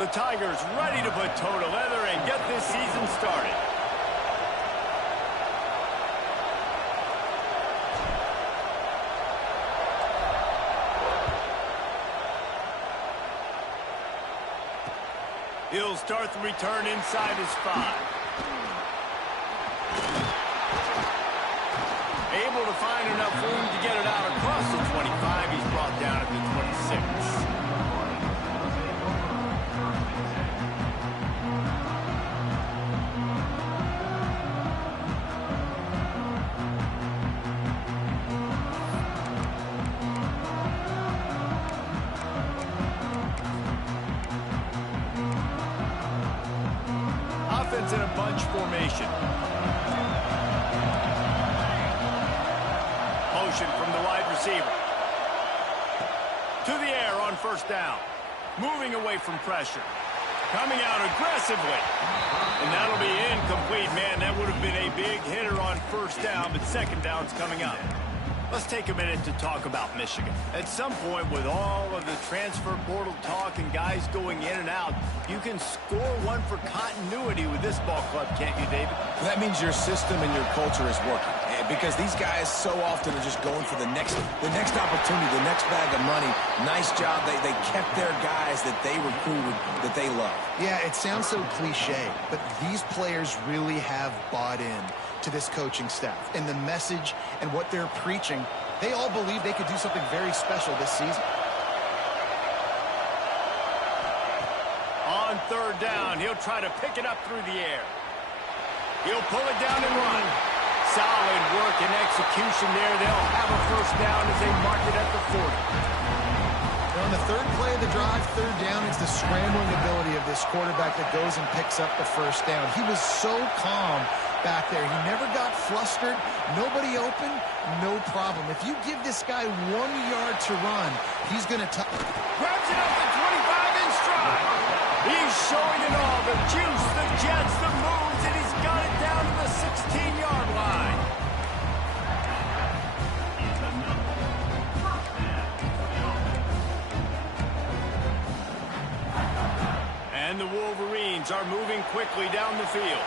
The Tigers ready to put toe to leather and get this season started. He'll start the return inside his 5. Able to find enough room to get it out across the 25. He's brought down at the 26. Offense in a bunch formation. Motion from the wide receiver. To the air on first down. Moving away from pressure. Coming out aggressively. And that'll be incomplete, man. That would have been a big hitter on first down, but second down's coming up. Let's take a minute to talk about Michigan. At some point, with all of the transfer portal talk and guys going in and out, you can score one for continuity with this ball club, can't you, David? That means your system and your culture is working. Because these guys so often are just going for the next opportunity, the next bag of money. Nice job. They kept their guys that they recruited, that they love. Yeah, it sounds so cliche, but these players really have bought in to this coaching staff and the message and what they're preaching. They all believe they could do something very special this season. On third down, he'll try to pick it up through the air. He'll pull it down and run. Solid work and execution there. They'll have a first down as they mark it at the 40. On the third play of the drive, third down, it's the scrambling ability of this quarterback that goes and picks up the first down. He was so calm back there. He never got flustered. Nobody open, no problem. If you give this guy 1 yard to run, he's going to grabs it up at 25 in stride. He's showing it all. The juice, the jets, the moves, and he's got it down to the 16-yard line. And the Wolverines are moving quickly down the field.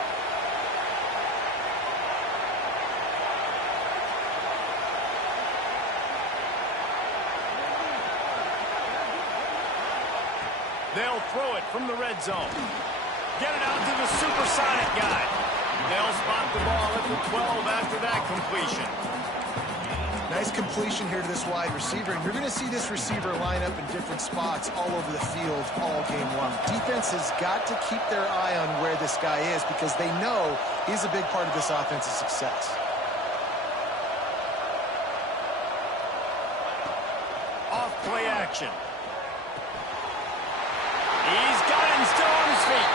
They'll throw it from the red zone. Get it out to the supersonic guy. They'll spot the ball at the 12 after that completion. Nice completion here to this wide receiver, and you're going to see this receiver line up in different spots all over the field all game long. Defense has got to keep their eye on where this guy is because they know he's a big part of this offense's success. Off play action. He's got him still on his feet.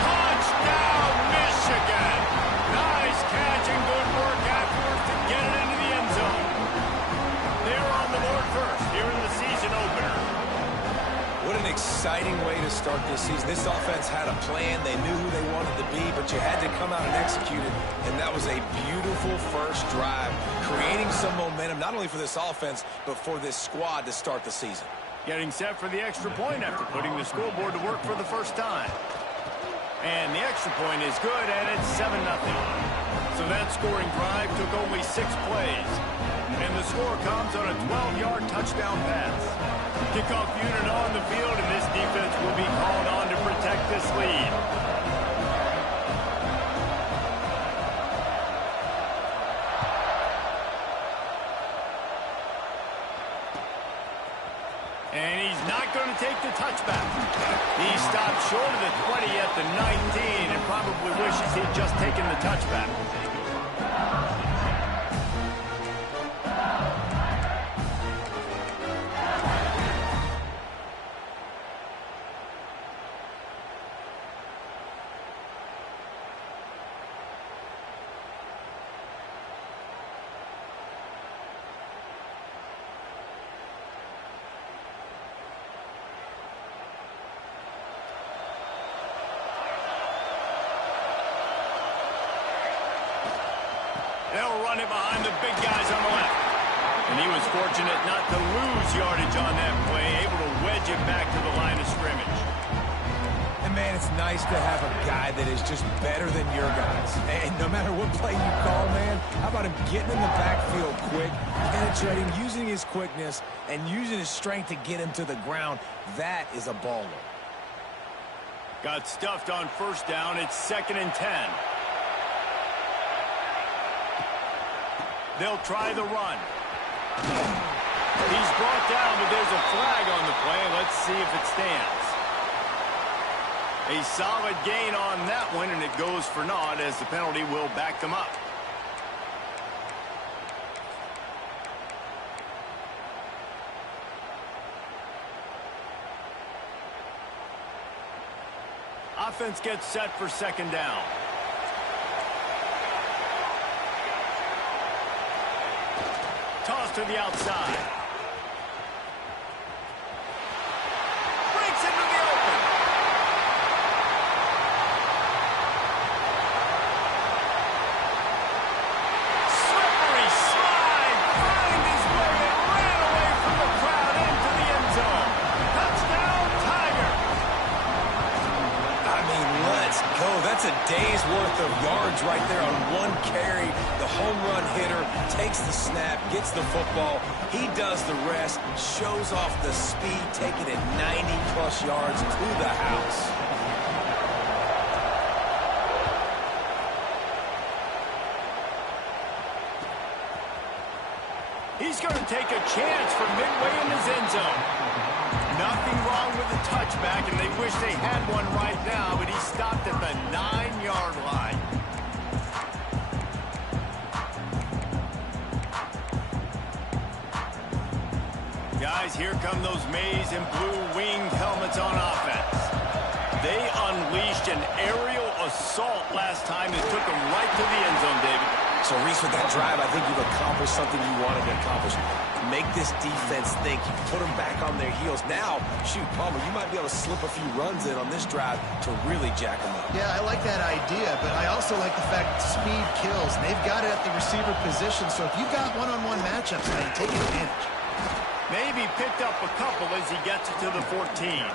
Touchdown, Michigan. Nice catch and good work afterwards to get it into the end zone. They're on the board first here in the season opener. What an exciting way to start this season. This offense had a plan. They knew who they wanted to be, but you had to come out and execute it. And that was a beautiful first drive, creating some momentum, not only for this offense, but for this squad to start the season. Getting set for the extra point after putting the scoreboard to work for the first time. And the extra point is good, and it's 7-0. So that scoring drive took only 6 plays. And the score comes on a 12-yard touchdown pass. Kickoff unit on the field, and this defense will be called on to protect this lead. And he's not going to take the touchback. He stopped short of the 20 at the 19 and probably wishes he'd just taken the touchback. They'll run it behind the big guys on the left. And he was fortunate not to lose yardage on that play, able to wedge it back to the line of scrimmage. And, man, it's nice to have a guy that is just better than your guys. And no matter what play you call, man, how about him getting in the backfield quick, penetrating, using his quickness, and using his strength to get him to the ground. That is a baller. Got stuffed on first down. It's 2nd and 10. They'll try the run. He's brought down, but there's a flag on the play. Let's see if it stands. A solid gain on that one, and it goes for naught as the penalty will back them up. Offense gets set for 2nd down. Toss to the outside. Breaks into the open. Slippery slide. Find his way and ran away from the crowd into the end zone. Touchdown, Tiger. I mean, let's go. That's a day's worth of yards right there on one carry. The home run hitter takes the snap, gets the football. He does the rest, shows off the speed, taking it 90-plus yards to the house. He's going to take a chance from midway in his end zone. Nothing wrong with the touchback, and they wish they had one right now, but he stopped at the 9-yard line. Guys, here come those maize and blue winged helmets on offense. They unleashed an aerial assault last time and took them right to the end zone, David. So, Reese, with that drive, I think you've accomplished something you wanted to accomplish. Make this defense think. You put them back on their heels. Now, shoot, Palmer, you might be able to slip a few runs in on this drive to really jack them up. Yeah, I like that idea, but I also like the fact that speed kills, and they've got it at the receiver position, so if you've got one-on-one matchups, man, take advantage. Maybe picked up a couple as he gets it to the 14.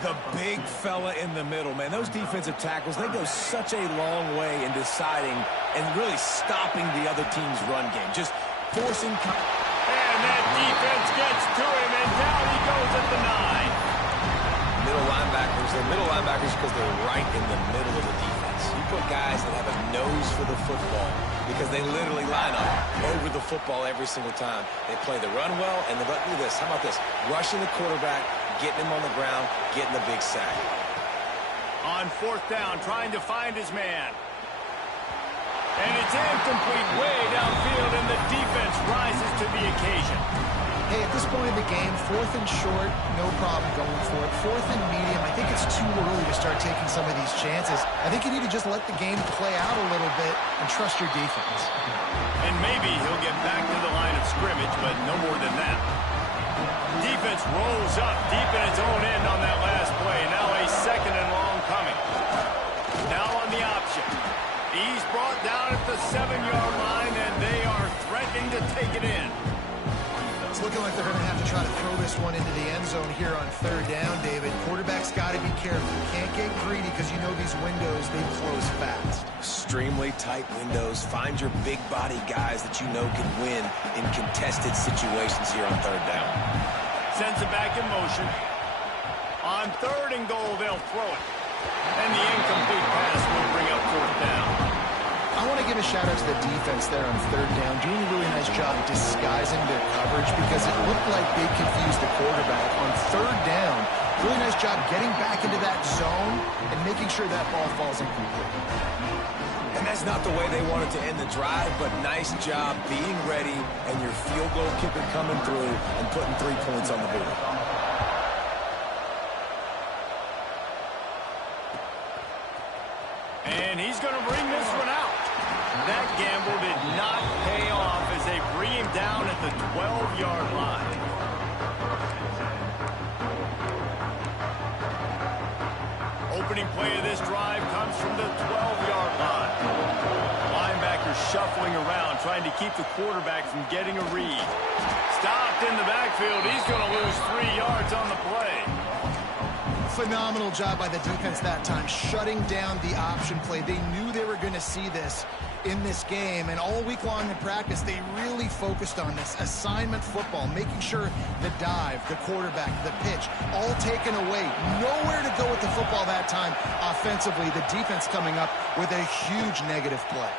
The big fella in the middle, man. Those defensive tackles, they go such a long way in deciding and really stopping the other team's run game. Just forcing... And that defense gets to him, and down he goes at the 9. Middle linebackers, they're middle linebackers because they're right in the middle of the defense. You put guys that have a nose for the football because they literally line up over the football every single time. They play the run well, and they let me do this. How about this? Rushing the quarterback, getting him on the ground, getting the big sack. On 4th down, trying to find his man. And it's incomplete way downfield, and the defense rises to the occasion. Hey, at this point in the game, 4th and short, no problem going for it. 4th and medium, I think it's too early to start taking some of these chances. I think you need to just let the game play out a little bit and trust your defense. And maybe he'll get back to the line of scrimmage, but no more than that. Defense rolls up deep in its own end on that last play. Now a 2nd and long coming. Now on the option. He's brought down at the 7-yard line, and they are threatening to take it in. It's looking like they're going to have to try to throw this one into the end zone here on 3rd down, David. Quarterback's got to be careful. You can't get greedy because you know these windows, they close fast. Extremely tight windows. Find your big body guys that you know can win in contested situations here on 3rd down. Sends it back in motion. On 3rd and goal, they'll throw it. And the incomplete pass will bring up 4th down. I want to give a shout-out to the defense there on 3rd down, doing a really nice job disguising their coverage because it looked like they confused the quarterback. On 3rd down, really nice job getting back into that zone and making sure that ball falls incomplete. And that's not the way they wanted to end the drive, but nice job being ready and your field goal kicker coming through and putting 3 points on the board. And he's going to bring this one out. That gamble did not pay off as they bring him down at the 12-yard line. Opening play of this drive comes from the 12-yard line. Linebacker shuffling around, trying to keep the quarterback from getting a read. Stopped in the backfield. He's going to lose 3 yards on the play. Phenomenal job by the defense that time, shutting down the option play. They knew they were going to see this in this game, and all week long in practice, they really focused on this assignment football, making sure the dive, the quarterback, the pitch, all taken away. Nowhere to go with the football that time offensively. The defense coming up with a huge negative play.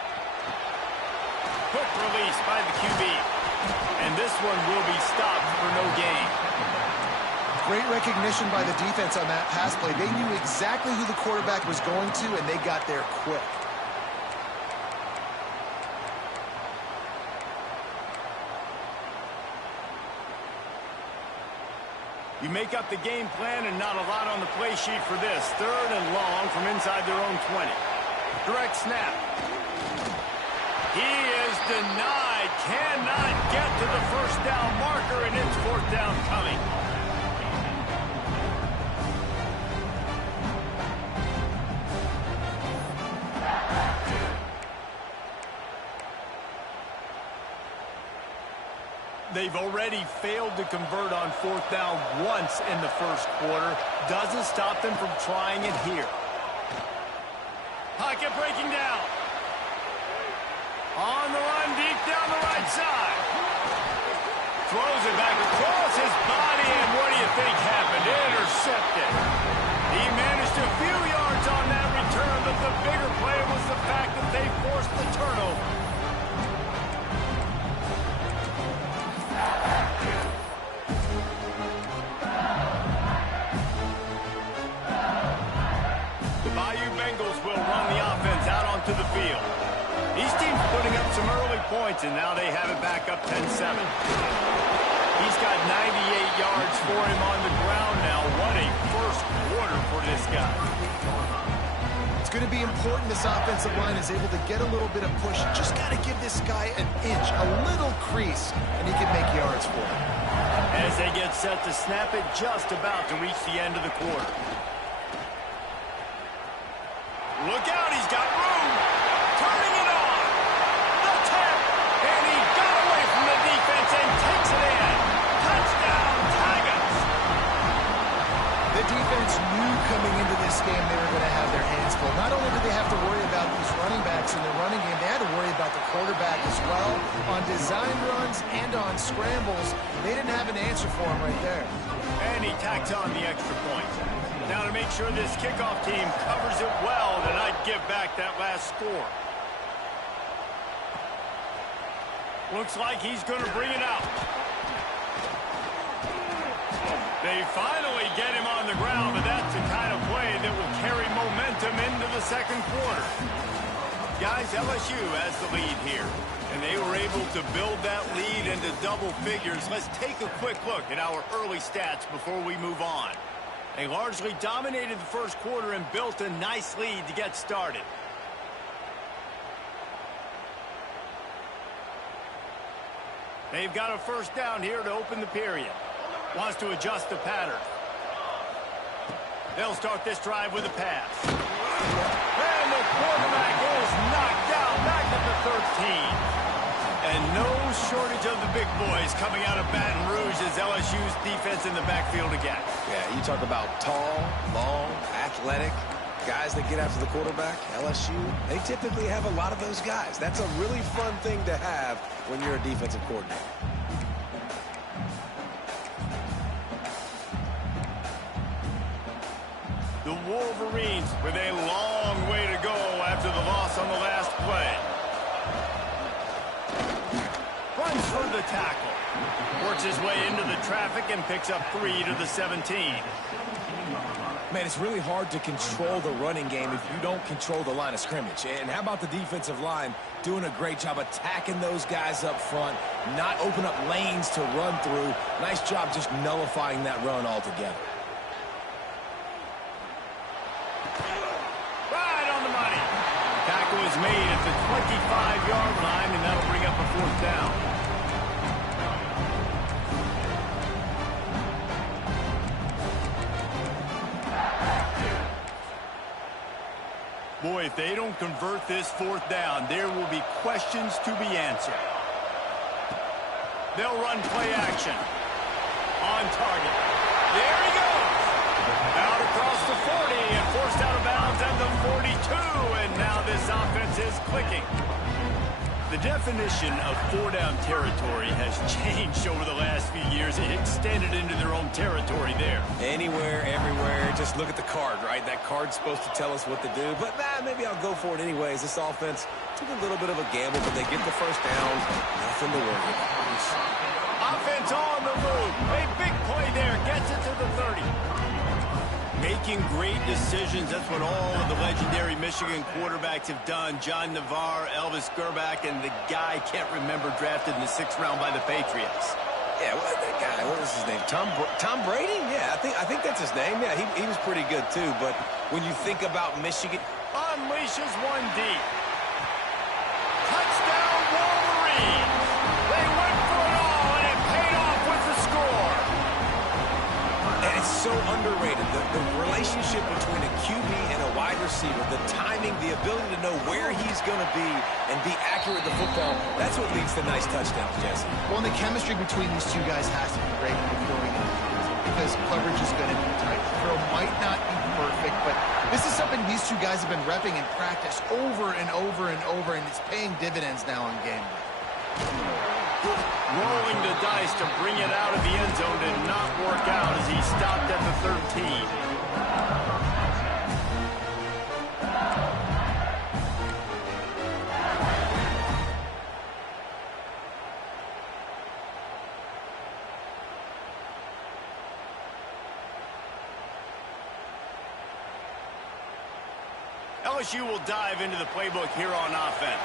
Quick release by the QB. And this one will be stopped for no gain. Great recognition by the defense on that pass play. They knew exactly who the quarterback was going to, and they got there quick. You make up the game plan and not a lot on the play sheet for this. 3rd and long from inside their own 20. Direct snap. He is denied. Cannot get to the first down marker, and it's 4th down coming. They've already failed to convert on 4th down once in the first quarter. Doesn't stop them from trying it here. Pocket breaking down. On the run, deep down the right side. Throws it back across his body, and what do you think happened? Intercepted. He managed a few yards on that return, but the bigger play was the fact that they forced the turnover. The Bayou Bengals will run the offense out onto the field. These teams putting up some early points, and now they have it back up 10-7. He's got 98 yards for him on the ground now. What a first quarter for this guy. It's going to be important this offensive line is able to get a little bit of push. Just got to give this guy an inch, a little crease, and he can make yards for him. As they get set to snap it, just about to reach the end of the quarter. Look out, he's got room. Turning it on. The tap. And he got away from the defense and takes it in. Touchdown, Tigers. The defense knew coming into this game they were going to have their hands full. Not only did they have to worry about these running backs in the running game, they had to worry about the quarterback as well. On design runs and on scrambles, they didn't have an answer for him right there. And he tacks on the extra point. Now to make sure this kickoff team covers it well, then I'd give back that last score. Looks like he's going to bring it out. They finally get him on the ground, but that's the kind of play that will carry momentum into the second quarter. Guys, LSU has the lead here, and they were able to build that lead into double figures. Let's take a quick look at our early stats before we move on. They largely dominated the first quarter and built a nice lead to get started. They've got a first down here to open the period. Wants to adjust the pattern. They'll start this drive with a pass. And the quarterback is knocked down back at the 13. And no shortage of the big boys coming out of Baton Rouge as LSU's defense in the backfield again. Yeah, you talk about tall, long, athletic guys that get after the quarterback. LSU, they typically have a lot of those guys. That's a really fun thing to have when you're a defensive coordinator. The Wolverines with a long way to go after the loss on the last play. Runs for the tackle. Works his way into the traffic and picks up 3 to the 17. Man, it's really hard to control the running game if you don't control the line of scrimmage. And how about the defensive line doing a great job attacking those guys up front, not open up lanes to run through. Nice job just nullifying that run altogether. Right on the money. Tackle is made at the 25-yard line, and that'll bring up a 4th down. Boy, if they don't convert this 4th down, there will be questions to be answered. They'll run play action. On target. There he goes. Out across the 40 and forced out of bounds at the 42. And now this offense is clicking. The definition of four-down territory has changed over the last few years. It extended into their own territory there. Anywhere, everywhere, just look at the card, right? That card's supposed to tell us what to do, but maybe I'll go for it anyways. This offense took a little bit of a gamble, but they get the first down. Nothing to worry about. Offense on the move. A big play there. Gets it to the 30. Making great decisions. That's what all of the legendary Michigan quarterbacks have done. John Navarre, Elvis Gerbach, and the guy, can't remember, drafted in the 6th round by the Patriots. Yeah, that guy, what was his name? Tom Brady? Yeah, I think that's his name. Yeah, he was pretty good too. But when you think about Michigan, unleashes one deep. Touchdown Wolverines. They went for it all, and it paid off with the score. and it's so underrated. The relationship between a QB and a wide receiver, the timing, the ability to know where he's going to be and be accurate with the football, that's what leads to nice touchdowns, Jesse. Well, and the chemistry between these two guys has to be great when they're throwing in because coverage is going to be tight. The throw might not be perfect, but this is something these two guys have been repping in practice over and over and over, and it's paying dividends now in game day. Rolling the dice to bring it out of the end zone did not work out as he stopped at the 13. LSU will dive into the playbook here on offense.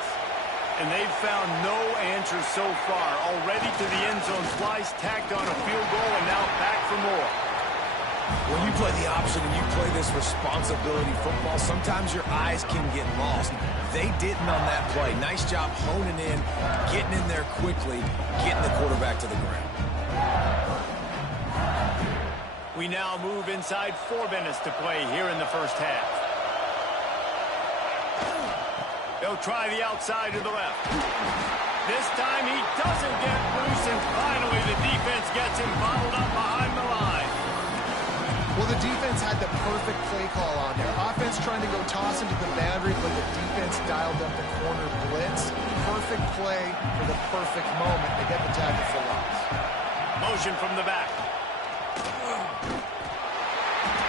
And they've found no answer so far. Already to the end zone slice, tacked on a field goal, and now back for more. When you play the option and you play this responsibility football, sometimes your eyes can get lost. They didn't on that play. Nice job honing in, getting in there quickly, getting the quarterback to the ground. We now move inside 4 minutes to play here in the first half. They'll try the outside to the left. This time he doesn't get loose, and finally the defense gets him bottled up behind the line. Well, the defense had the perfect play call on there. Offense trying to go toss into the boundary, but the defense dialed up the corner blitz. Perfect play for the perfect moment. They get the tackle for loss. Motion from the back.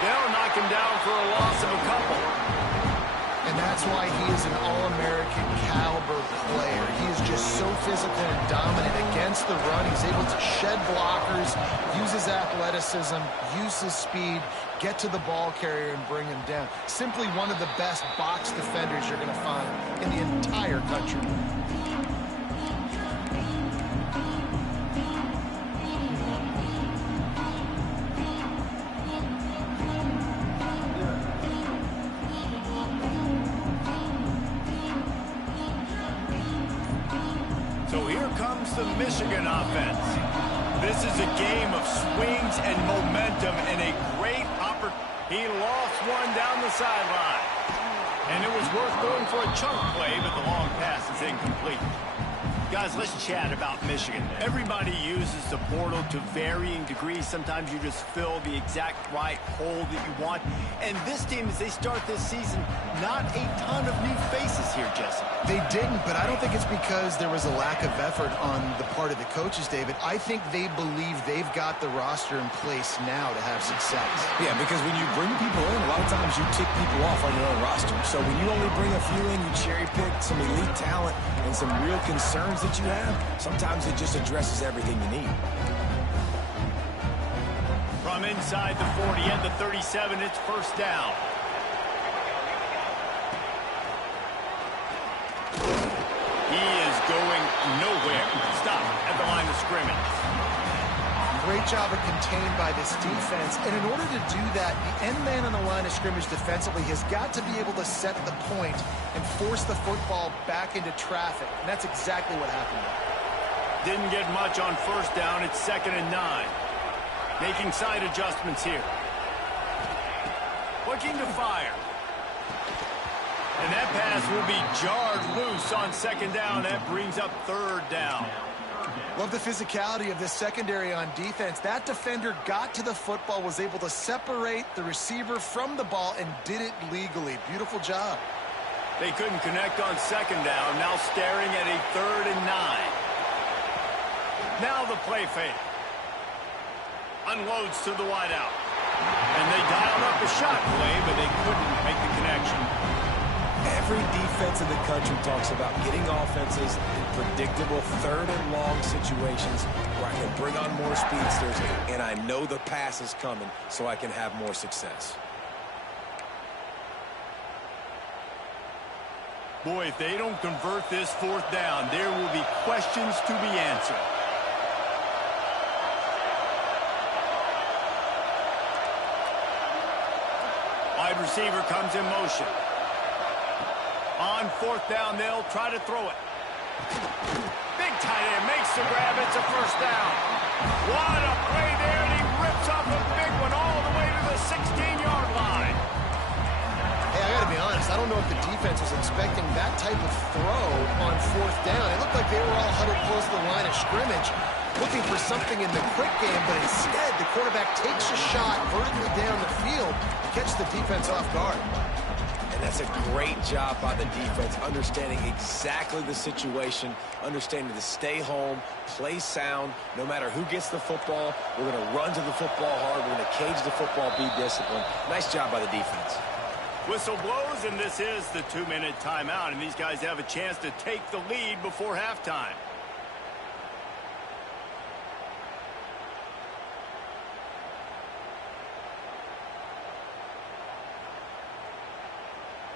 They'll knock him down for a loss of a couple. And that's why he is an All-American caliber player. He is just so physical and dominant against the run. He's able to shed blockers, use his athleticism, use his speed, get to the ball carrier and bring him down. Simply one of the best box defenders you're going to find in the entire country. The Michigan offense. This is a game of swings and momentum and a great opportunity. He lost one down the sideline. And it was worth going for a chunk play, but the long pass is incomplete. Guys, let's chat about Michigan. Everybody uses the portal to varying degrees. Sometimes you just fill the exact right hole that you want. And this team, as they start this season, not a ton of new faces here, Jesse. They didn't, but I don't think it's because there was a lack of effort on the part of the coaches, David. I think they believe they've got the roster in place now to have success. Yeah, because when you bring people in, a lot of times you tick people off on your own roster. So when you only bring a few in, you cherry pick some elite talent and some real concerns that you have, sometimes it just addresses everything you need. From inside the 40 and the 37, it's first down. He is going nowhere. Stop at the line of scrimmage. Great job of contained by this defense. And in order to do that, the end man on the line of scrimmage defensively has got to be able to set the point and force the football back into traffic. And that's exactly what happened there. Didn't get much on first down. It's 2nd and 9. Making side adjustments here. Looking to fire. And that pass will be jarred loose on 2nd down. That brings up 3rd down. Love the physicality of this secondary on defense. That defender got to the football, was able to separate the receiver from the ball, and did it legally. Beautiful job. They couldn't connect on second down. Now staring at a 3rd and 9. Now the play fake. Unloads to the wideout. And they dialed up a shot play, but they couldn't make the connection. Every defense in the country talks about getting offenses in predictable 3rd and long situations where I can bring on more speedsters, and I know the pass is coming, so I can have more success. Boy, if they don't convert this 4th down, there will be questions to be answered. Wide receiver comes in motion. On 4th down, they'll try to throw it. Big tight end makes the grab. It's a 1st down. What a play there, and he rips off a big one all the way to the 16-yard line. Hey, I got to be honest. I don't know if the defense was expecting that type of throw on 4th down. It looked like they were all huddled close to the line of scrimmage, looking for something in the quick game, but instead the quarterback takes a shot vertically down the field to catch the defense off guard. And that's a great job by the defense, understanding exactly the situation, understanding to stay home, play sound. No matter who gets the football, we're going to run to the football hard. We're going to cage the football, be disciplined. Nice job by the defense. Whistle blows, and this is the 2-minute timeout, and these guys have a chance to take the lead before halftime.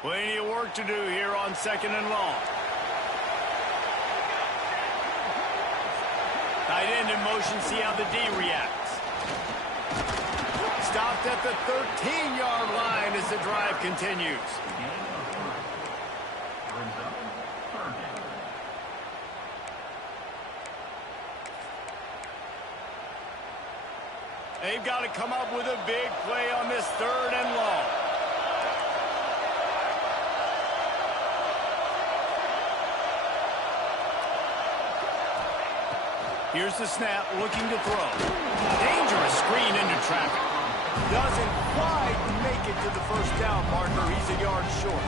Plenty of work to do here on 2nd and long. Tight end in motion, see how the D reacts. Stopped at the 13-yard line as the drive continues. They've got to come up with a big play on this 3rd and long. Here's the snap, looking to throw. Dangerous screen into traffic. Doesn't quite make it to the 1st down marker. He's a yard short.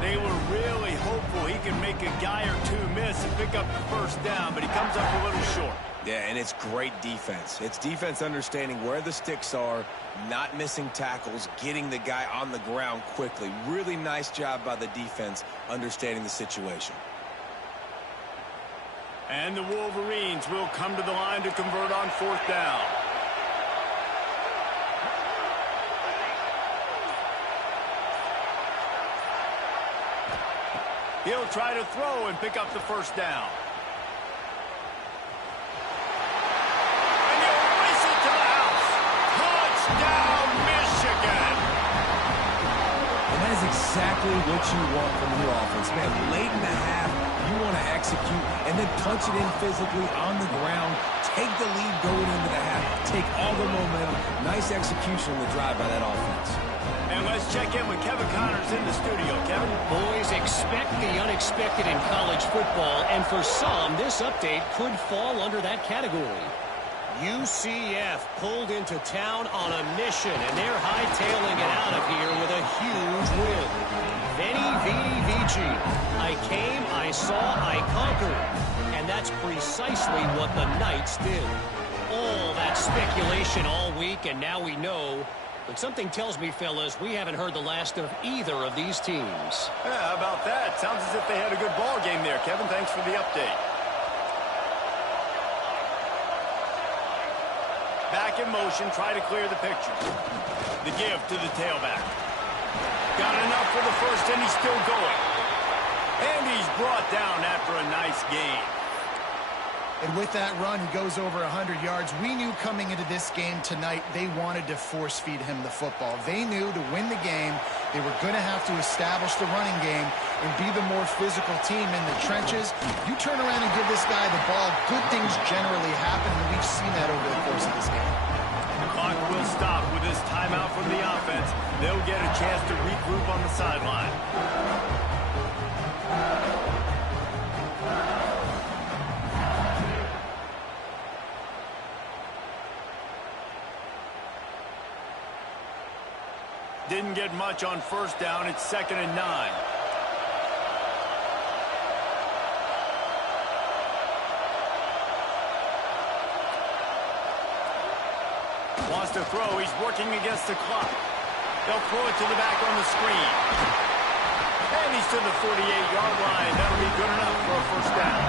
They were really hopeful he could make a guy or two miss and pick up the 1st down, but he comes up a little short. Yeah, and it's great defense. It's defense understanding where the sticks are, not missing tackles, getting the guy on the ground quickly. Really nice job by the defense understanding the situation. And the Wolverines will come to the line to convert on 4th down. He'll try to throw and pick up the 1st down. And he'll race it to the house. Touchdown, Michigan! And that is exactly what you want from your offense, man. Late in the half, you want to execute and then punch it in physically on the ground. Take the lead going into the half. Take all the momentum. Nice execution on the drive by that offense. And let's check in with Kevin Connors in the studio. Kevin? Boys, expect the unexpected in college football, and for some, this update could fall under that category. UCF pulled into town on a mission, and they're hightailing it out of here with a huge win. Veni, Vidi, Vici. I came, I saw, I conquered. And that's precisely what the Knights did. All that speculation all week, and now we know. But something tells me, fellas, we haven't heard the last of either of these teams. Yeah, how about that? Sounds as if they had a good ball game there, Kevin. Thanks for the update. Back in motion, try to clear the picture. The give to the tailback. Got enough for the 1st, and he's still going. And he's brought down after a nice game. And with that run, he goes over 100 yards. We knew coming into this game tonight, they wanted to force-feed him the football. They knew to win the game, they were going to have to establish the running game and be the more physical team in the trenches. You turn around and give this guy the ball, good things generally happen, and we've seen that over the course of this game. The clock will stop with this timeout from the offense. They'll get a chance to regroup on the sideline. didn't get much on first down. It's 2nd and 9. Wants to throw. He's working against the clock. They'll throw it to the back on the screen. And he's to the 48-yard line. That'll be good enough for a first down.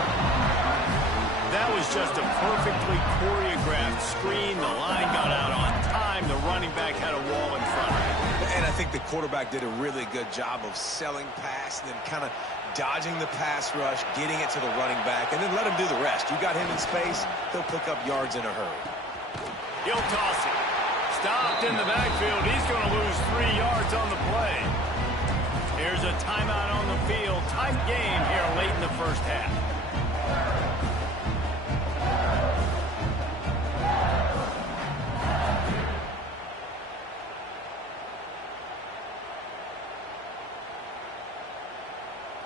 That was just a perfectly choreographed screen. The line got out on time. The running back had a wall in front of him. And I think the quarterback did a really good job of selling pass and then kind of dodging the pass rush, getting it to the running back, and then let him do the rest. You got him in space, he'll pick up yards in a hurry. He'll toss it. Stopped in the backfield. He's going to lose 3 yards on the play. Here's a timeout on the field. Tight game here late in the first half.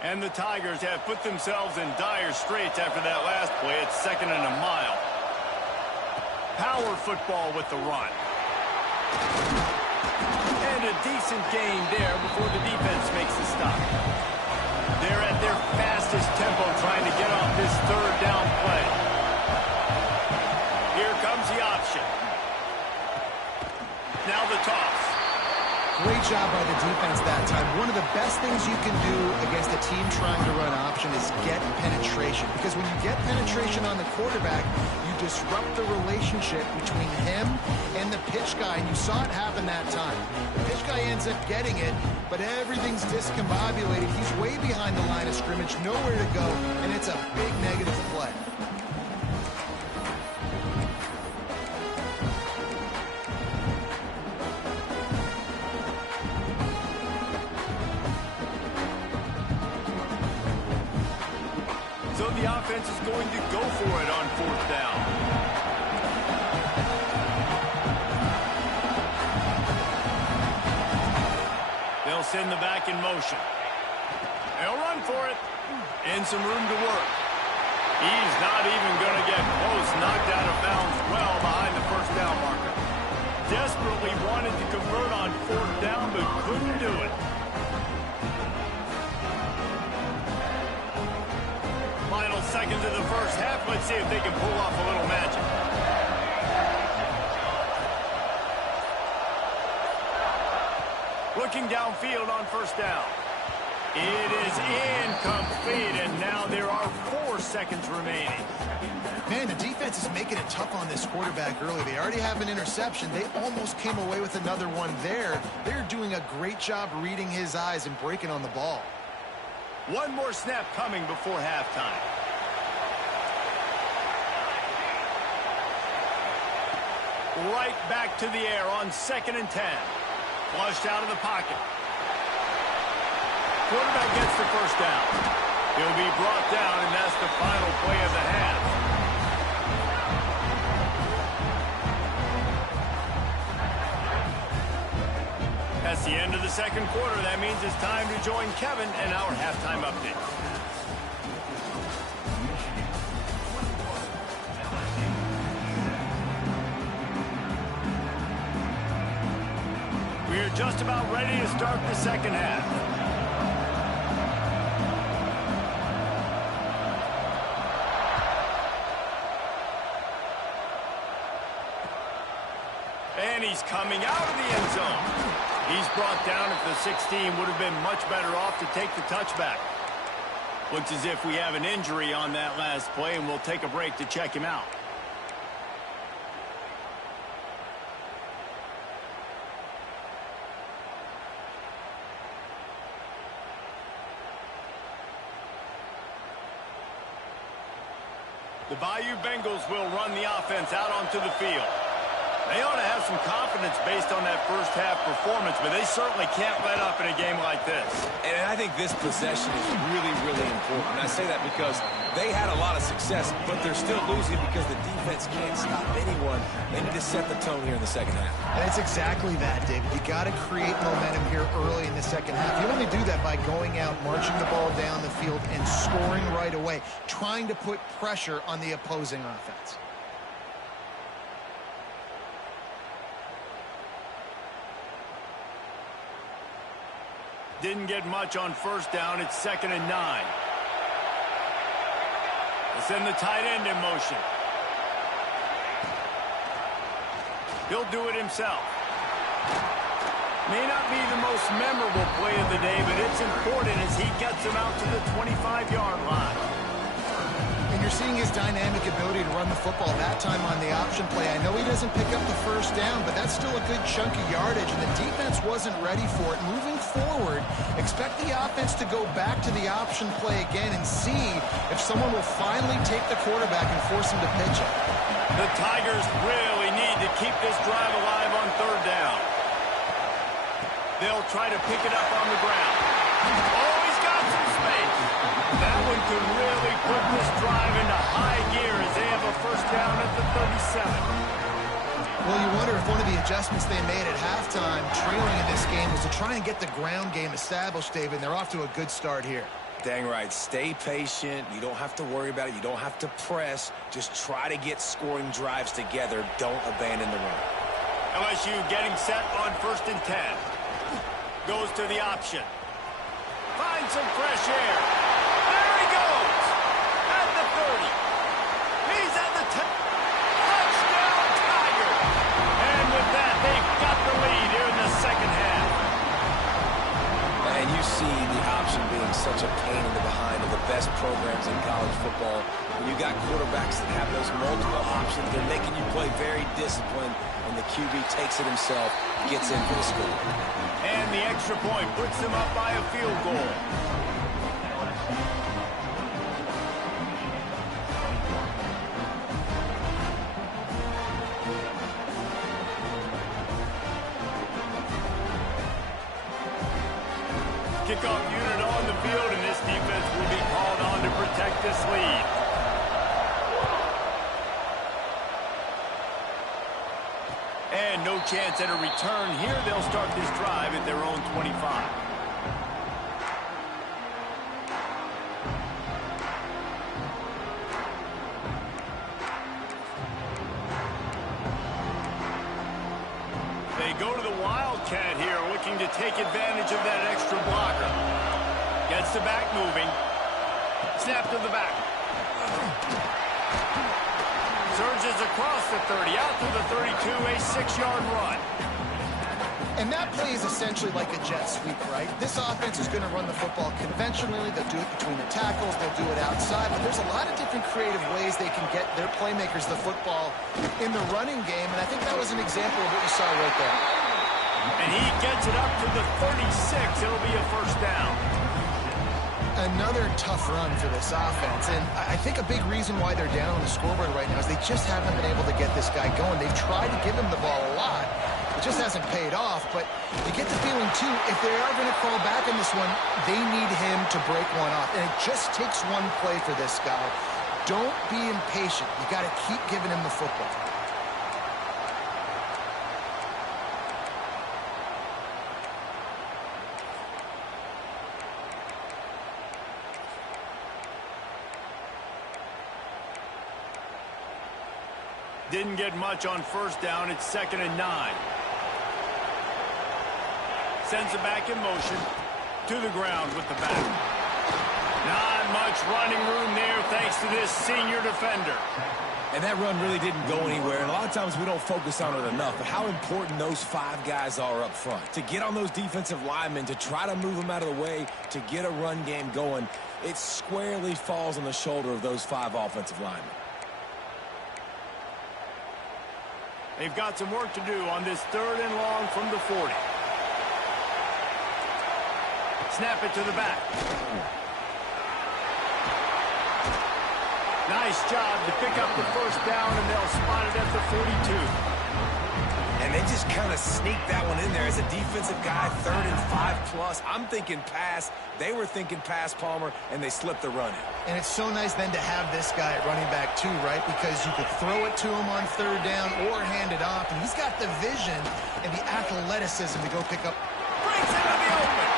And the Tigers have put themselves in dire straits after that last play. It's 2nd and a mile. Power football with the run. And a decent gain there before the defense makes the stop. They're at their fastest tempo trying to get off this 3rd down play. Here comes the option. Now the toss. Great job by the defense that time. One of the best things you can do against a team trying to run option is get penetration. Because when you get penetration on the quarterback, you disrupt the relationship between him and the pitch guy. And you saw it happen that time. The pitch guy ends up getting it, but everything's discombobulated. He's way behind the line of scrimmage, nowhere to go, and it's a big negative play. So the offense is going to go for it on 4th down. They'll send the back in motion. They'll run for it. And some room to work. He's not even going to get close. Knocked out of bounds well behind the first down marker. Desperately wanted to convert on 4th down, but couldn't do it. Final seconds of the first half. Let's see if they can pull off a little magic. Looking downfield on first down. It is incomplete, and now there are 4 seconds remaining. Man, the defense is making it tough on this quarterback early. They already have an interception. They almost came away with another one there. They're doing a great job reading his eyes and breaking on the ball. One more snap coming before halftime. Right back to the air on 2nd and 10. Flushed out of the pocket. Quarterback gets the first down. He'll be brought down, and that's the final play of the half. That's the end of the 2nd quarter. That means it's time to join Kevin and our halftime update. We're just about ready to start the 2nd half. And he's coming out of the end zone. He's brought down at the 16. Would have been much better off to take the touchback. Looks as if we have an injury on that last play, and we'll take a break to check him out. The Bayou Bengals will run the offense out onto the field. They ought to have some confidence based on that first half performance, but they certainly can't let up in a game like this. And I think this possession is really, really important. And I say that because they had a lot of success, but they're still losing because the defense can't stop anyone. They need to set the tone here in the 2nd half. And it's exactly that, David. You got to create momentum here early in the 2nd half. You only do that by going out, marching the ball down the field, and scoring right away, trying to put pressure on the opposing offense. Didn't get much on first down. It's 2nd and 9. They send the tight end in motion. He'll do it himself. May not be the most memorable play of the day, but it's important as he gets him out to the 25-yard line. And you're seeing his dynamic ability to run the football that time on the option play. I know he doesn't pick up the first down, but that's still a good chunk of yardage, and the defense wasn't ready for it. Moving forward, expect the offense to go back to the option play again and see if someone will finally take the quarterback and force him to pitch it. The Tigers really need to keep this drive alive on 3rd down. They'll try to pick it up on the ground. Oh, he's got some space. That one could really put this drive into high gear as they have a first down at the 37. Well, you wonder if one of the adjustments they made at halftime, trailing in this game, was to try and get the ground game established, David. They're off to a good start here. Dang right. Stay patient. You don't have to worry about it. You don't have to press. Just try to get scoring drives together. Don't abandon the run. LSU getting set on 1st and 10. Goes to the option. Finds some fresh air. There he goes. At the 30. He's at the 10. Touchdown, Tigers. And with that, they've got the lead here in the second half. And you see the option being such a pain in the behind of the best programs in college football. When you got quarterbacks that have those multiple options, they're making you play very disciplined, and the QB takes it himself, gets in for the score. And the extra point puts them up by a field goal. Kickoff unit on the field, and this defense will be called on to protect this lead. And no chance at a return here. They'll start this drive at their own 25. They go to the Wildcat here, looking to take advantage of that extra blocker. Gets the back moving. Snap to the back. Surges across the 30, out to the 32, a 6-yard run. And that play is essentially like a jet sweep, right? This offense is going to run the football conventionally. They'll do it between the tackles. They'll do it outside. But there's a lot of different creative ways they can get their playmakers the football in the running game. And I think that was an example of what you saw right there. And he gets it up to the 36. It'll be a first down. Another tough run for this offense. And I think a big reason why they're down on the scoreboard right now is they just haven't been able to get this guy going. They've tried to give him the ball a lot. It just hasn't paid off. But you get the feeling, too, if they are going to crawl back in this one, they need him to break one off. And it just takes one play for this guy. Don't be impatient. You got to keep giving him the football. Didn't get much on first down. It's 2nd and 9. Sends it back in motion to the ground with the back. Not much running room there thanks to this senior defender. And that run really didn't go anywhere. And a lot of times we don't focus on it enough. But how important those 5 guys are up front. To get on those defensive linemen, to try to move them out of the way, to get a run game going, it squarely falls on the shoulder of those 5 offensive linemen. They've got some work to do on this 3rd and long from the 40. Snap it to the back. Nice job to pick up the first down, and they'll spot it at the 42. And they just kind of sneaked that one in there as a defensive guy, 3rd and 5+. I'm thinking pass. They were thinking pass, Palmer, and they slipped the run in. And it's so nice then to have this guy at running back too, right? Because you could throw it to him on 3rd down or hand it off. And he's got the vision and the athleticism to go pick up. Breaks into the open.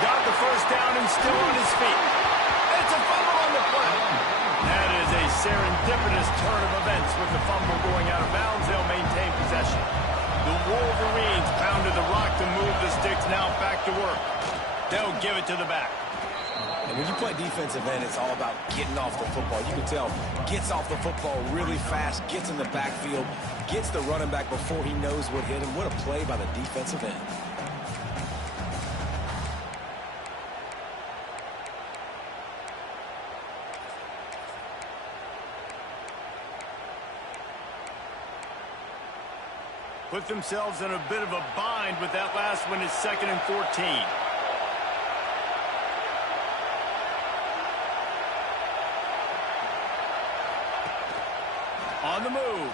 Got the first down and still on his feet. It's a fumble on the play. That is a serendipitous turn of events with the fumble going out of bounds. They'll maintain possession. The Wolverines pounded the rock to move the sticks, now back to work. They'll give it to the back. And when you play defensive end, it's all about getting off the football. You can tell, gets off the football really fast, gets in the backfield, gets the running back before he knows what hit him. What a play by the defensive end. Put themselves in a bit of a bind with that last one. It's 2nd and 14. On the move.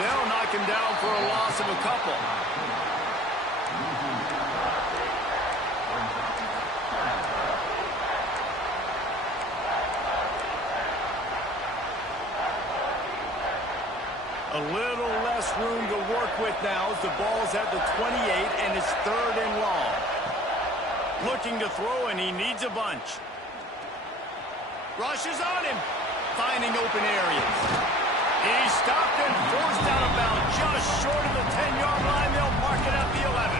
They'll knock him down for a loss of a couple. A little less room to work with now as the ball's at the 28 and it's 3rd and long. Looking to throw, and he needs a bunch. Rushes on him, finding open areas. He's stopped and forced out of bounds just short of the 10-yard line. They'll mark it at the 11.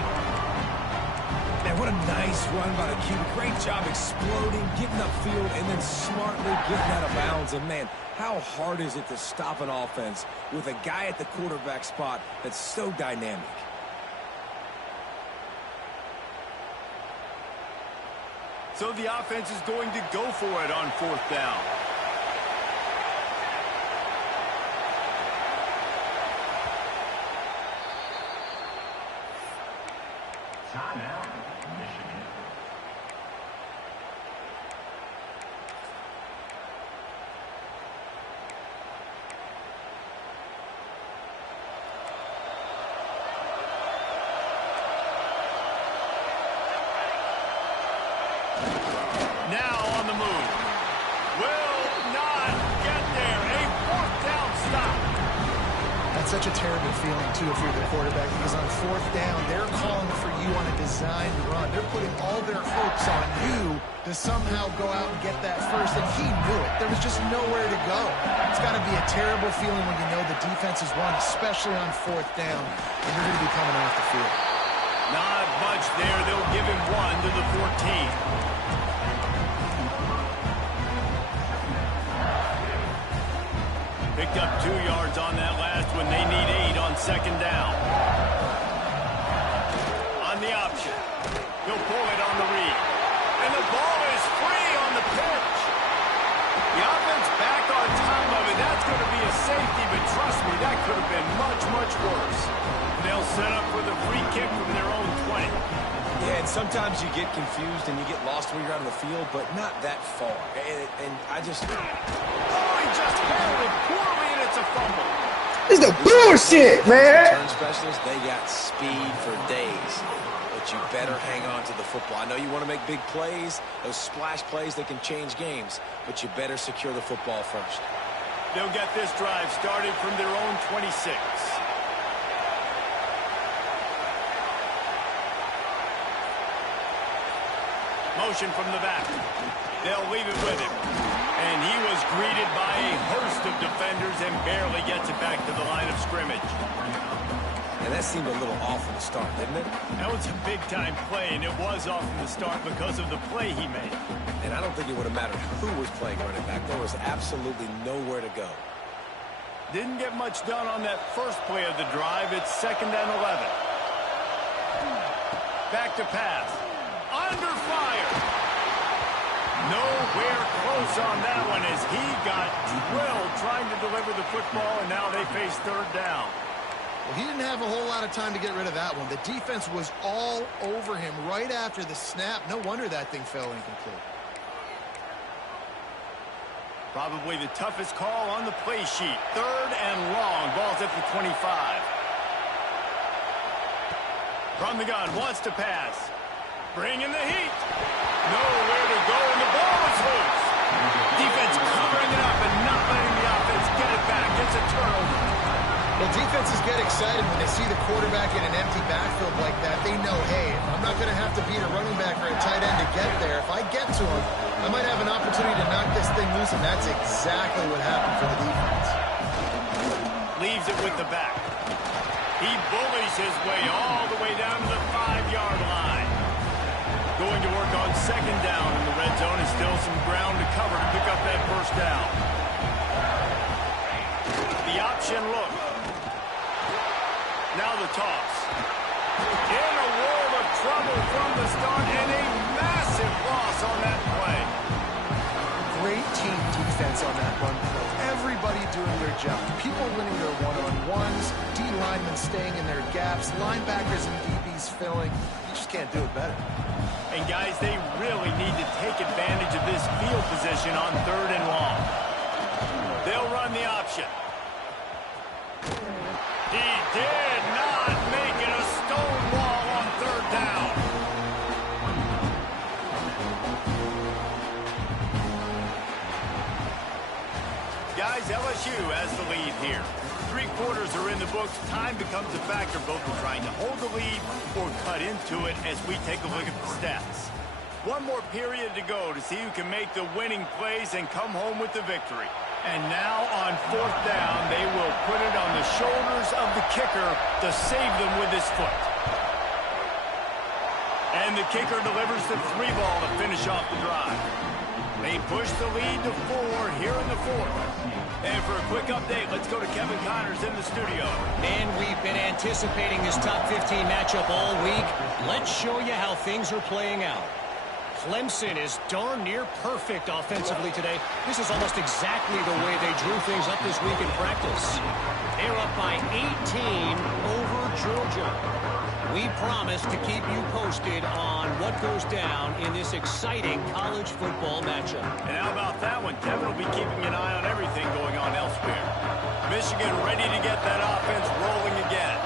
Man, what a nice run by the QB. Great job exploding, getting upfield, and then smartly getting out of bounds. And, man, how hard is it to stop an offense with a guy at the quarterback spot that's so dynamic? So the offense is going to go for it on 4th down. Timeout, Michigan. Now on the move. Will not get there. A 4th down stop. That's such a terrible feeling, too, if you're the quarterback, because on 4th down, they're calling for you on a designed run. They're putting all their hopes on you to somehow go out and get that first, and he knew it. There was just nowhere to go. It's got to be a terrible feeling when you know the defense is won, especially on 4th down, and you're going to be coming off the field. Not much there. They'll give him 1 to the 14. Picked up 2 yards on that last one. They need 8 on 2nd down. On the option. He'll pull it on the read. And the ball is free on the pitch. The offense back on top of it. That's going to be a safety, but trust me, that could have been much, much worse. They'll set up for the free kick from their own 20. Yeah, and sometimes you get confused and you get lost when you're out on the field, but not that far. And I just... Oh, he just handled it poorly, and it's a fumble. This is the bullshit, man. Return specialists, they got speed for days. But you better hang on to the football. I know you want to make big plays, those splash plays that can change games, but you better secure the football first. They'll get this drive started from their own 26. Motion from the back. They'll leave it with him. And he was greeted by a host of defenders and barely gets it back to the line of scrimmage. And that seemed a little off from the start, didn't it? That was a big-time play, and it was off from the start because of the play he made. And I don't think it would have mattered who was playing running back. There was absolutely nowhere to go. Didn't get much done on that first play of the drive. It's 2nd and 11. Back to pass. Under fire. Nowhere close on that one as he got drilled trying to deliver the football, and now they face 3rd down. Well, he didn't have a whole lot of time to get rid of that one. The defense was all over him right after the snap. No wonder that thing fell incomplete. Probably the toughest call on the play sheet. 3rd and long. Ball's at the 25. From the gun, wants to pass. Bringing the heat. Nowhere to go, and the ball is loose. Defense covering it up and not letting the offense get it back. It's a turnover. Well, defenses get excited when they see the quarterback in an empty backfield like that. They know, hey, I'm not going to have to beat a running back or a tight end to get there. If I get to him, I might have an opportunity to knock this thing loose, and that's exactly what happened for the defense. Leaves it with the back. He bullies his way all the way down to the 5-yard line. Going to work on second down in the red zone, and still some ground to cover to pick up that first down. The option look. Now the toss. In a world of trouble from the start, and a massive loss on that play. Great team defense on that run play. Everybody doing their job. People winning their one-on-ones, D linemen staying in their gaps, linebackers and DBs filling. You just can't do it better. And guys, they really need to take advantage of this field position on third and long. They'll run the option. He did not make it a stone wall on third down. Guys, LSU has the lead here. 3 quarters are in the books. Time becomes a factor both in trying to hold the lead or cut into it as we take a look at the stats. One more period to go to see who can make the winning plays and come home with the victory. And now on fourth down, they will put it on the shoulders of the kicker to save them with his foot. And the kicker delivers the 3 ball to finish off the drive. They push the lead to 4 here in the fourth. And for a quick update, let's go to Kevin Connors in the studio. And we've been anticipating this top 15 matchup all week. Let's show you how things are playing out. Clemson is darn near perfect offensively today. This is almost exactly the way they drew things up this week in practice. They're up by 18 over Georgia. We promise to keep you posted on what goes down in this exciting college football matchup. And how about that one? Kevin will be keeping an eye on everything going on elsewhere. Michigan ready to get that offense rolling again.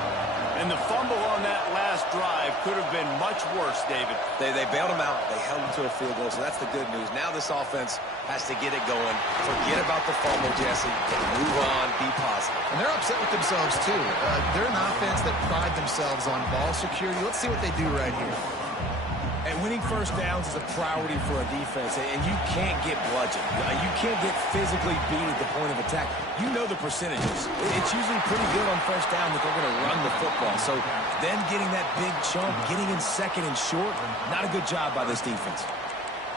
And the fumble on that last drive could have been much worse, David. They bailed him out. They held him to a field goal, so that's the good news. Now this offense has to get it going. Forget about the fumble, Jesse. Move on. Be positive. And they're upset with themselves, too. They're an offense that pride themselves on ball security. Let's see what they do right here. And winning first downs is a priority for a defense, and you can't get bludgeoned. You can't get physically beat at the point of attack. You know the percentages. It's usually pretty good on first down that they're going to run the football. So then getting that big chunk, getting in second and short, not a good job by this defense.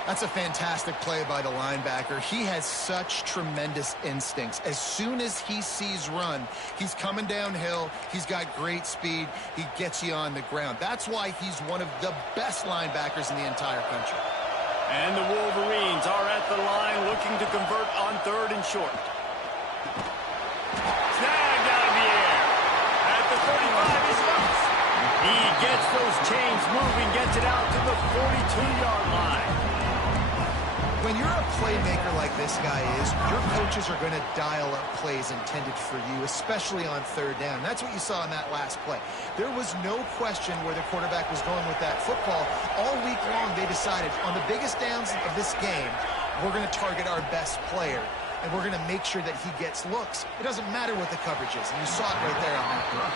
That's a fantastic play by the linebacker. He has such tremendous instincts. As soon as he sees run, he's coming downhill. He's got great speed. He gets you on the ground. That's why he's one of the best linebackers in the entire country. And the Wolverines are at the line looking to convert on third and short. Snagged out of the air. At the 35, he stops. He gets those chains moving, gets it out to the 42-yard line. When you're a playmaker like this guy is, your coaches are going to dial up plays intended for you, especially on third down. That's what you saw in that last play. There was no question where the quarterback was going with that football. All week long, they decided on the biggest downs of this game, we're going to target our best player, and we're going to make sure that he gets looks. It doesn't matter what the coverage is, and you saw it right there on that play.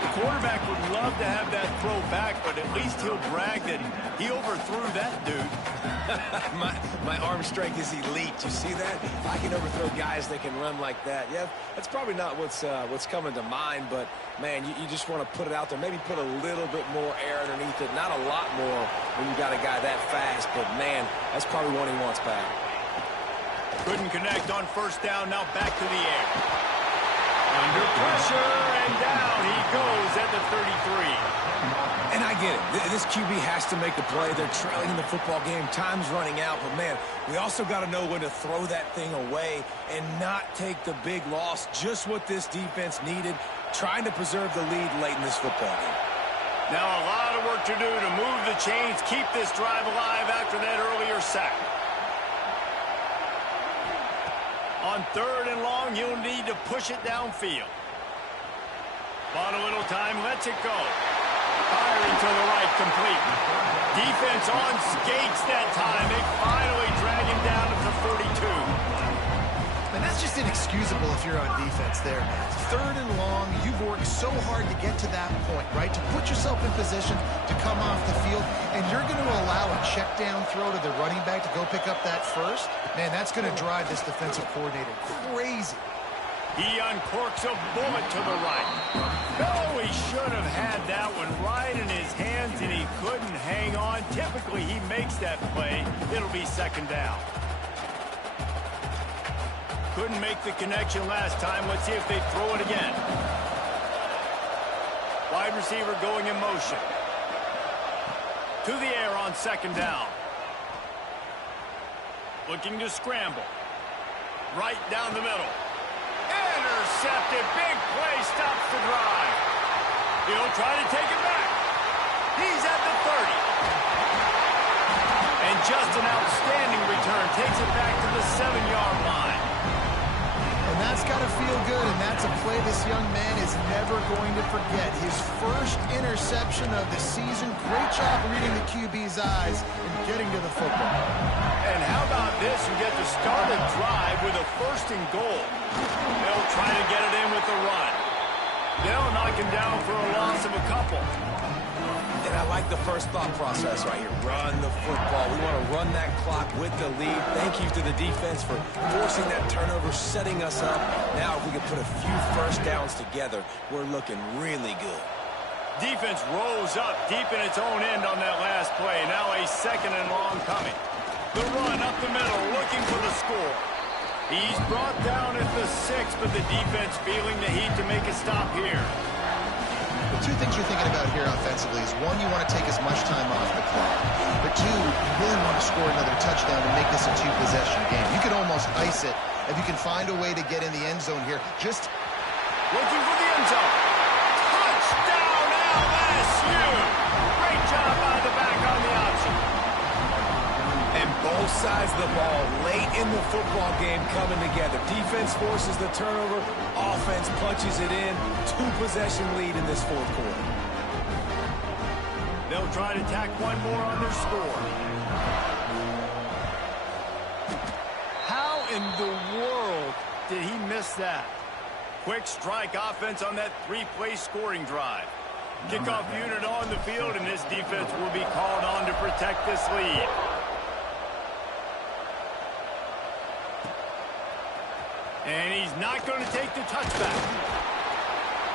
The quarterback would love to have that throw back, but at least he'll brag that he overthrew that dude. my arm strength is elite. You see that? I can overthrow guys that can run like that. Yeah, that's probably not what's coming to mind, but, man, you just want to put it out there. Maybe put a little bit more air underneath it. Not a lot more when you got a guy that fast, but, man, that's probably one he wants back. Couldn't connect on first down. Now back to the air. Under pressure, and down he goes at the 33. And I get it. This QB has to make the play. They're trailing in the football game. Time's running out. But, man, we also got to know when to throw that thing away and not take the big loss. Just what this defense needed, trying to preserve the lead late in this football game. Now a lot of work to do to move the chains, keep this drive alive after that earlier sack. On third and long, you'll need to push it downfield. Bought a little time, lets it go. Firing to the right, complete. Defense on skates that time. They finally drag him down to the 42. And that's just inexcusable if you're on defense there. Third and long, you've worked so hard to get to that point, right? To put yourself in position to come off the field, and you're going to allow a check down throw to the running back to go pick up that first? Man, that's going to drive this defensive coordinator crazy. He uncorks a bullet to the right. Oh, he should have had that one right in his hands, and he couldn't hang on. Typically, he makes that play. It'll be second down. Couldn't make the connection last time. Let's see if they throw it again. Wide receiver going in motion. To the air on second down. Looking to scramble. Right down the middle. Intercepted. Big play. Stops the drive. He'll try to take it back. He's at the 30. And just an outstanding return. Takes it back to the 7-yard line. And that's got to feel good, and that's a play this young man is never going to forget. His first interception of the season. Great job reading the QB's eyes and getting to the football. And how about this? You get to start a drive with a first and goal. They'll try to get it in with the run. They'll knock him down for a loss of a couple. And I like the first thought process right here. Run the football. We want to run that clock with the lead. Thank you to the defense for forcing that turnover, setting us up. Now if we can put a few first downs together, we're looking really good. Defense rose up deep in its own end on that last play. Now a second and long coming. The run up the middle, looking for the score. He's brought down at the 6, but the defense feeling the heat to make a stop here. The two things you're thinking about here offensively is, one, you want to take as much time off the clock. But two, you really want to score another touchdown and make this a two-possession game. You could almost ice it if you can find a way to get in the end zone here. Just looking for the end zone. Touchdown LSU! Great job by the back on the option. And both sides of the ball late in the football game coming together. Defense forces the turnover. Offense punches it in. Two-possession lead in this fourth quarter. They'll try to tack one more on their score. How in the world did he miss that? Quick strike offense on that 3-play scoring drive. Kickoff unit on the field, and this defense will be called on to protect this lead. And he's not going to take the touchback.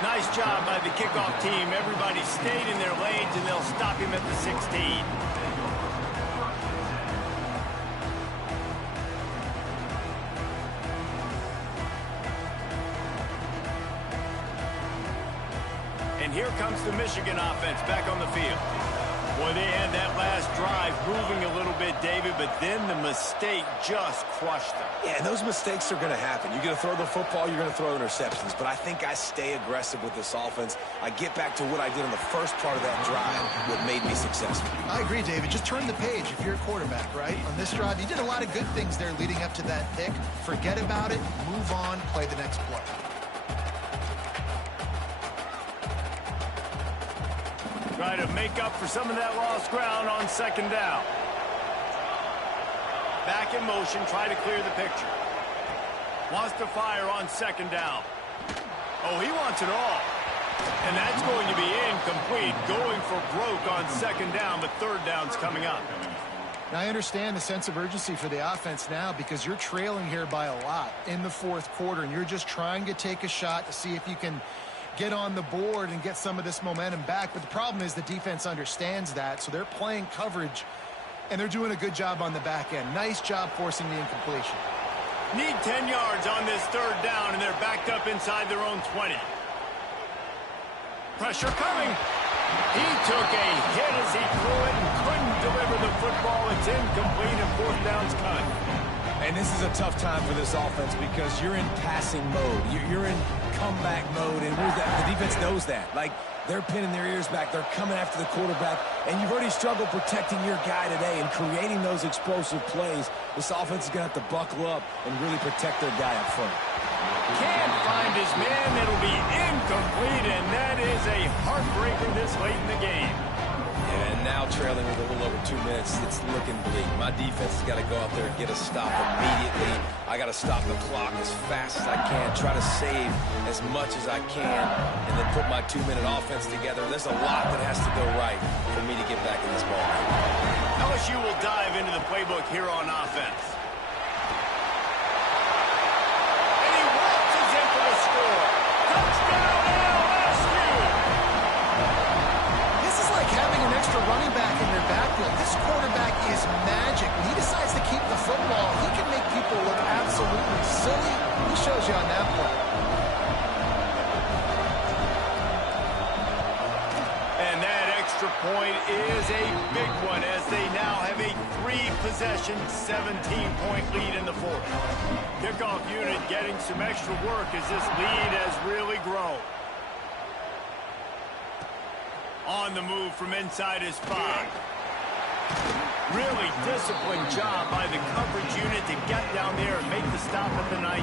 Nice job by the kickoff team. Everybody stayed in their lanes, and they'll stop him at the 16. And here comes the Michigan offense back on the field. Boy, they had that last drive moving a little bit, David, but then the mistake just crushed them. Yeah, and those mistakes are going to happen. You're going to throw the football, you're going to throw interceptions. But I think I stay aggressive with this offense. I get back to what I did on the first part of that drive, what made me successful. I agree, David. Just turn the page if you're a quarterback, right? On this drive, you did a lot of good things there leading up to that pick. Forget about it, move on, play the next play. Try to make up for some of that lost ground on second down. Back in motion, try to clear the picture. Wants to fire on second down. Oh, he wants it all. And that's going to be incomplete. Going for broke on second down, but third down's coming up. Now, I understand the sense of urgency for the offense now because you're trailing here by a lot in the fourth quarter, and you're just trying to take a shot to see if you can get on the board and get some of this momentum back. But the problem is the defense understands that, so they're playing coverage, and they're doing a good job on the back end. Nice job forcing the incompletion. Need 10 yards on this third down, and they're backed up inside their own 20. Pressure coming. He took a hit as he threw it and couldn't deliver the football. It's incomplete, and fourth down's coming. And this is a tough time for this offense because you're in passing mode. You're in comeback mode, and the defense knows that. Like, they're pinning their ears back. They're coming after the quarterback, and you've already struggled protecting your guy today and creating those explosive plays. This offense is going to have to buckle up and really protect their guy up front. Can't find his man. It'll be incomplete, and that is a heartbreaker this late in the game. And now trailing with a little over 2 minutes, it's looking bleak. My defense has got to go out there and get a stop immediately. I got to stop the clock as fast as I can, try to save as much as I can, and then put my 2-minute offense together. There's a lot that has to go right for me to get back in this ball game. LSU will dive into the playbook here on offense. And he waltzes in for the score. Touchdown LSU! possession, 17-point lead in the fourth. Kickoff unit getting some extra work as this lead has really grown. On the move from inside his 5. Really disciplined job by the coverage unit to get down there and make the stop at the 19.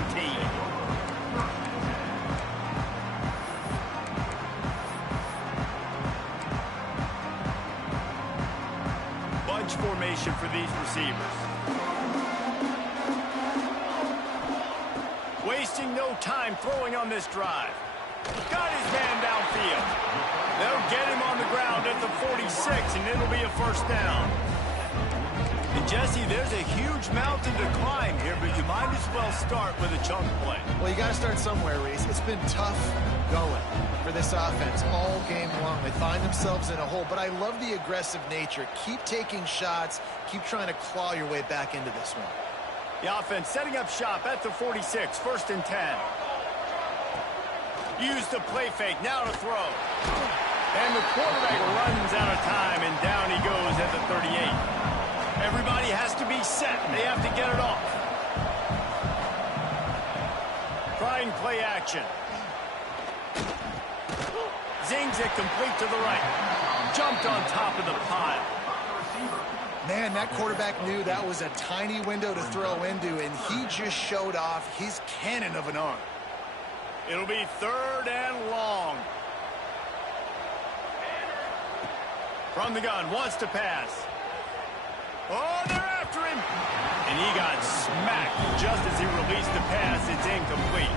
Bunch formation for these receivers. Wasting no time throwing on this drive. Got his man downfield. They'll get him on the ground at the 46, and it'll be a first down. And Jesse, there's a huge mountain to climb here, but you might as well start with a chunk play. Well, you got to start somewhere, Reese. It's been tough going for this offense all game long. They find themselves in a hole, but I love the aggressive nature. Keep taking shots. Keep trying to claw your way back into this one. The offense setting up shop at the 46, 1st and 10. Use the play fake, now to throw. And the quarterback runs out of time, and down he goes at the 38. Everybody has to be set. They have to get it off. Trying play action. Zings it complete to the right. Jumped on top of the pile. Man, that quarterback knew that was a tiny window to throw into, and he just showed off his cannon of an arm. It'll be 3rd and long. From the gun, wants to pass. Oh, they're after him. And he got smacked just as he released the pass. It's incomplete.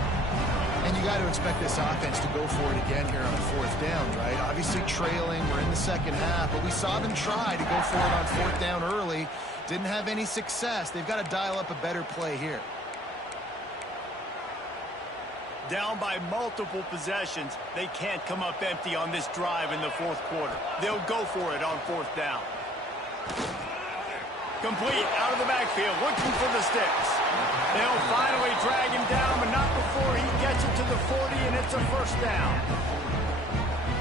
And you got to expect this offense to go for it again here on 4th down, right? Obviously trailing, we're in the second half, but we saw them try to go for it on 4th down early. Didn't have any success. They've got to dial up a better play here. Down by multiple possessions, they can't come up empty on this drive in the 4th quarter. They'll go for it on 4th down. Complete out of the backfield, looking for the sticks. They'll finally drag him down, but not before he gets it to the 40, and it's a first down.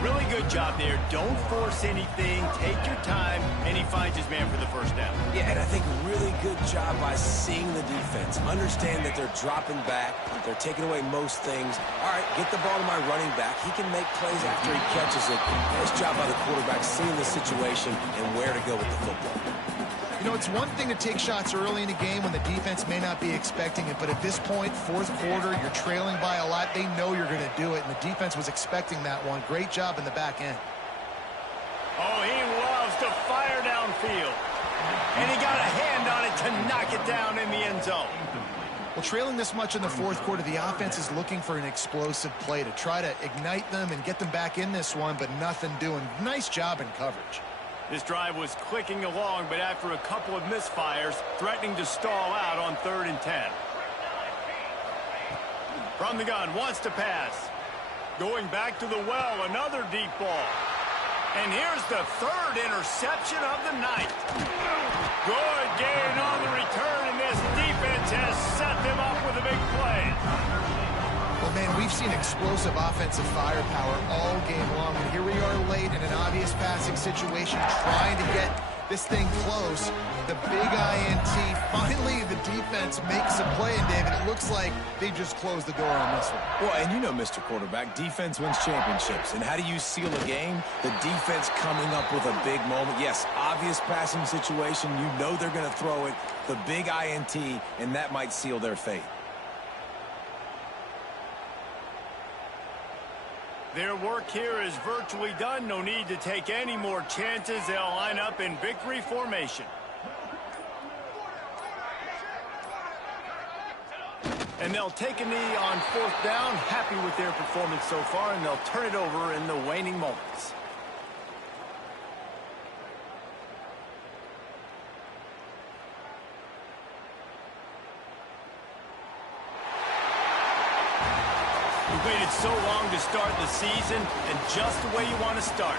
Really good job there. Don't force anything. Take your time, and he finds his man for the first down. Yeah, and I think a really good job by seeing the defense. Understand that they're dropping back. They're taking away most things. All right, get the ball to my running back. He can make plays after he catches it. Nice job by the quarterback seeing the situation and where to go with the football. You know, it's one thing to take shots early in a game when the defense may not be expecting it, but at this point, 4th quarter, you're trailing by a lot. They know you're going to do it, and the defense was expecting that one. Great job in the back end. Oh, he loves to fire downfield. And he got a hand on it to knock it down in the end zone. Well, trailing this much in the 4th quarter, the offense is looking for an explosive play to try to ignite them and get them back in this one, but nothing doing. Nice job in coverage. This drive was clicking along, but after a couple of misfires, threatening to stall out on 3rd and 10. From the gun, wants to pass. Going back to the well, another deep ball. And here's the 3rd interception of the night. Good gain on the return, and this defense has set them up with a big play. Well, man, we've seen explosive offensive firepower all game long, and here we are late in an obvious passing situation trying to get this thing close. The big INT, finally the defense makes a play, and David, it looks like they just closed the door on this one. Well, and you know, Mr. Quarterback, defense wins championships. And how do you seal a game? The defense coming up with a big moment. Yes, obvious passing situation. You know they're going to throw it. The big INT, and that might seal their fate. Their work here is virtually done. No need to take any more chances. They'll line up in victory formation. And they'll take a knee on 4th down. Happy with their performance so far, and they'll turn it over in the waning moments. We've waited so long to start the season, and just the way you want to start.